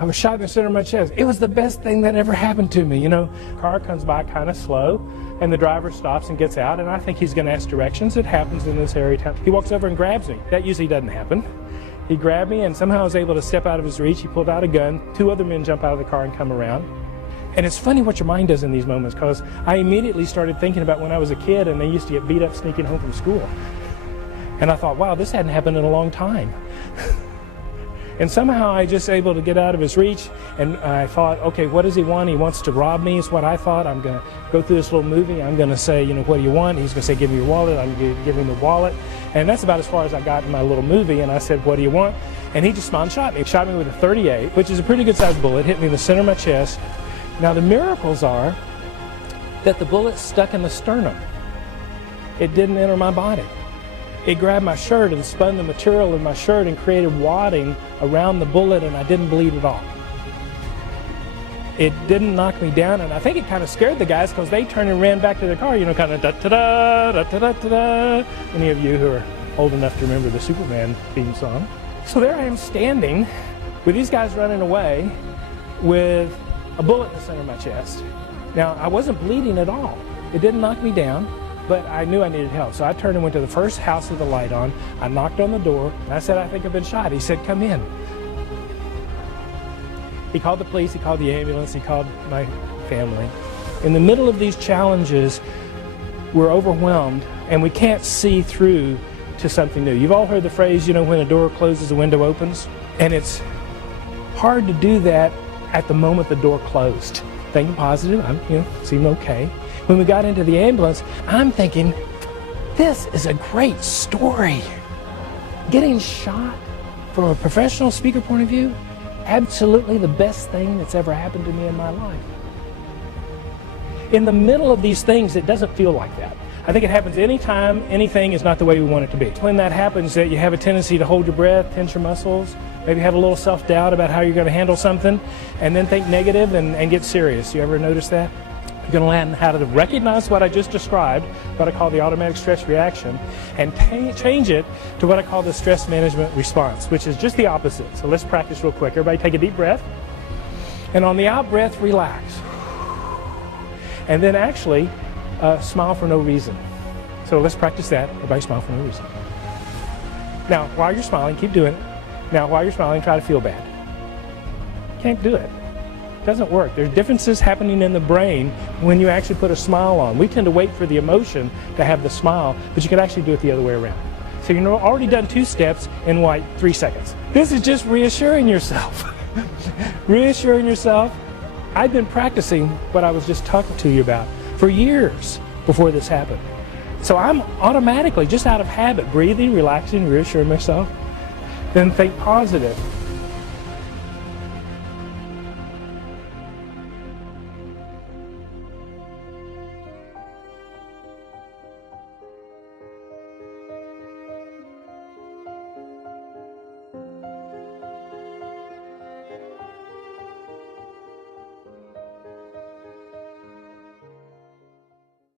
I was shot in the center of my chest. It was the best thing that ever happened to me, you know. Car comes by kind of slow, and the driver stops and gets out, and I think he's going to ask directions. It happens in this area of town. He walks over and grabs me. That usually doesn't happen. He grabbed me, and somehow I was able to step out of his reach. He pulled out a gun. 2 other men jump out of the car and come around. And it's funny what your mind does in these moments, because I immediately started thinking about when I was a kid and they used to get beat up sneaking home from school. And I thought, wow, this hadn't happened in a long time. And somehow I just able to get out of his reach, and I thought, okay, what does he want? He wants to rob me, is what I thought. I'm going to go through this little movie. I'm going to say, you know, what do you want? He's going to say, give me your wallet. I'm going to give him the wallet. And that's about as far as I got in my little movie. And I said, what do you want? And he just smiled and shot me. He shot me with a .38, which is a pretty good-sized bullet. Hit me in the center of my chest. Now, the miracles are that the bullet stuck in the sternum. It didn't enter my body. It grabbed my shirt and spun the material in my shirt and created wadding around the bullet, and I didn't bleed at all. It didn't knock me down, and I think it kind of scared the guys, because they turned and ran back to their car, you know, kind of da-da-da, da-da-da-da. Any of you who are old enough to remember the Superman theme song. So there I am standing with these guys running away with a bullet in the center of my chest. Now, I wasn't bleeding at all. It didn't knock me down. But I knew I needed help. So I turned and went to the first house with the light on. I knocked on the door, and I said, I think I've been shot. He said, come in. He called the police, he called the ambulance, he called my family. In the middle of these challenges, we're overwhelmed, and we can't see through to something new. You've all heard the phrase, you know, when a door closes, the window opens. And it's hard to do that at the moment the door closed. Thinking positive, seemed okay. When we got into the ambulance, I'm thinking, this is a great story. Getting shot from a professional speaker point of view, absolutely the best thing that's ever happened to me in my life. In the middle of these things, it doesn't feel like that. I think it happens anytime anything is not the way we want it to be. When that happens, that you have a tendency to hold your breath, tense your muscles, maybe have a little self-doubt about how you're going to handle something, and then think negative and get serious. You ever notice that? You're going to learn how to recognize what I just described, what I call the automatic stress reaction, and change it to what I call the stress management response, which is just the opposite. So let's practice real quick. Everybody take a deep breath. And on the out breath, relax. And then actually smile for no reason. So let's practice that. Everybody smile for no reason. Now, while you're smiling, keep doing it. Now, while you're smiling, try to feel bad. Can't do it. Doesn't work. There's differences happening in the brain when you actually put a smile on. We tend to wait for the emotion to have the smile, but you can actually do it the other way around. So you've already done 2 steps in like 3 seconds. This is just reassuring yourself. Reassuring yourself. I've been practicing what I was just talking to you about for years before this happened. So I'm automatically, just out of habit, breathing, relaxing, reassuring myself. Then think positive.